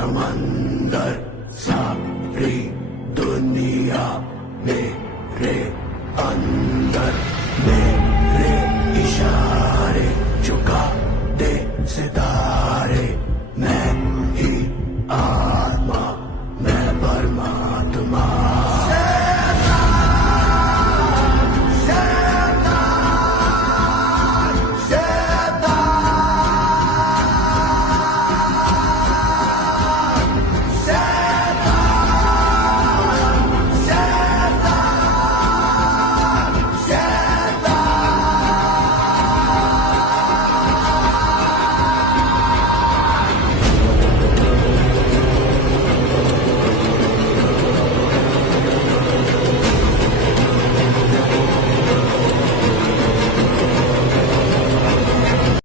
समंदर सारी दुनिया मेरे अंदर, मेरे इशारे झुका दे सितारे, मैं ही आ